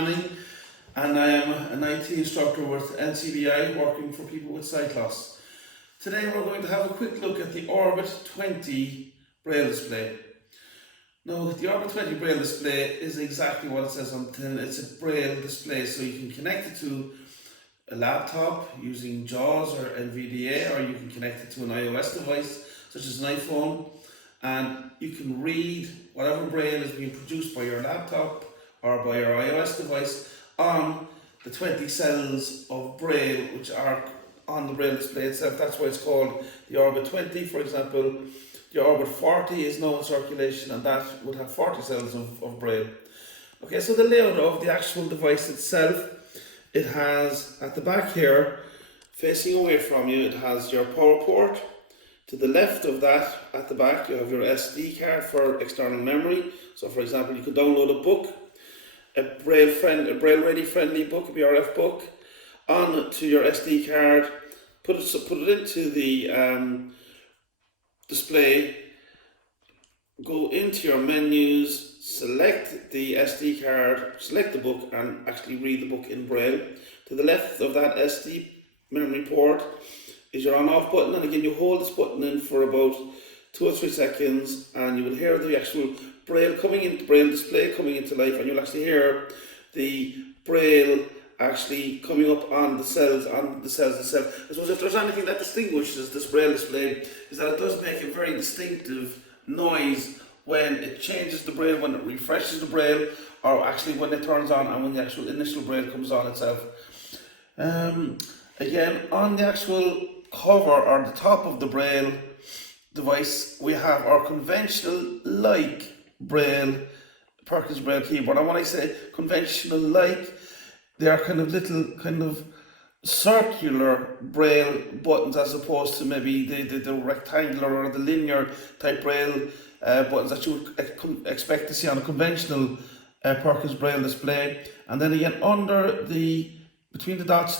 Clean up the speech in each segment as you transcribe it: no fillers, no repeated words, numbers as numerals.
Manning, and I am an IT instructor with NCBI working for people with sight loss. Today we're going to have a quick look at the Orbit 20 Braille display. Now, the Orbit 20 Braille display is exactly what it says on the tin. It's a Braille display, so you can connect it to a laptop using JAWS or NVDA, or you can connect it to an iOS device such as an iPhone, and you can read whatever Braille is being produced by your laptop or by your iOS device on the 20 cells of Braille which are on the Braille display itself. That's why it's called the Orbit 20. For example, the Orbit 40 is now in circulation, and that would have 40 cells of Braille. Okay, so the layout of the actual device itself, it has at the back here, facing away from you, it has your power port. To the left of that, at the back, you have your SD card for external memory. So for example, you could download a book, a Braille ready friendly book, a BRF book, onto your SD card, put it into the display, go into your menus, select the SD card, select the book, and actually read the book in Braille. To the left of that SD memory port is your on-off button, and again you hold this button in for about 2 or 3 seconds, and you will hear the actual Braille display coming into life, and you'll actually hear the Braille actually coming up on the cells itself. I suppose if there's anything that distinguishes this Braille display, is that it does make a very distinctive noise when it changes the Braille, when it refreshes the Braille, or actually when it turns on and when the actual initial Braille comes on itself. Again, on the actual cover or the top of the Braille device, we have our conventional like Braille, Perkins Braille keyboard. And when I say conventional like, they are kind of circular Braille buttons, as opposed to maybe the rectangular or the linear type Braille buttons that you would expect to see on a conventional Perkins Braille display. And then again, between the dots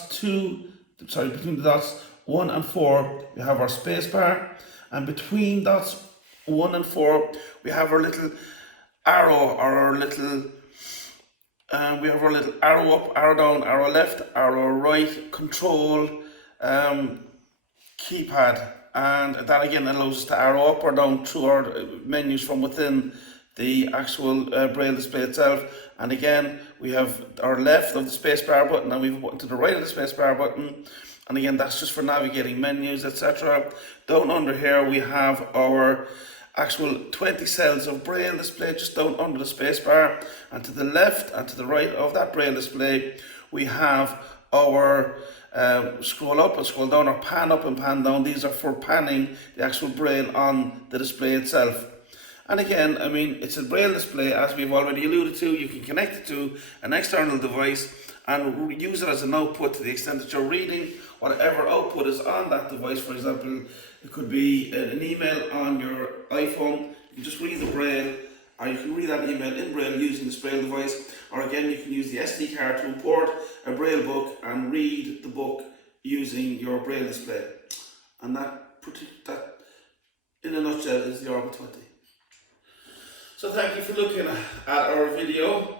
1 and 4, we have our space bar, and between dots 1 and 4, we have our little arrow, or our little arrow up, arrow down, arrow left, arrow right, control keypad, and that again allows us to arrow up or down through our menus from within the actual Braille display itself. And again, we have our left of the spacebar button, and we have a button to the right of the spacebar button, and again that's just for navigating menus, etc. Down under here we have our actual 20 cells of Braille display just down under the spacebar, and to the left and to the right of that Braille display we have our scroll up and scroll down, or pan up and pan down. These are for panning the actual Braille on the display itself. And again, I mean, it's a Braille display, as we've already alluded to. You can connect it to an external device and use it as an output to the extent that you're reading whatever output is on that device. For example, it could be an email on your iPhone. You can just read the Braille, or you can read that email in Braille using this Braille device. Or again, you can use the SD card to import a Braille book and read the book using your Braille display. And that in a nutshell is the Orbit 20. So thank you for looking at our video.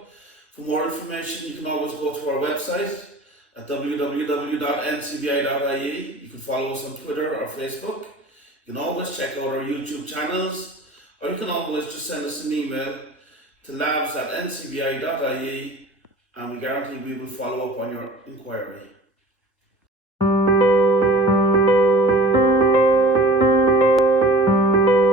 For more information, you can always go to our website at www.ncbi.ie. You can follow us on Twitter or Facebook. You can always check out our YouTube channels, or you can always just send us an email to labs@ncbi.ie, and we guarantee we will follow up on your inquiry.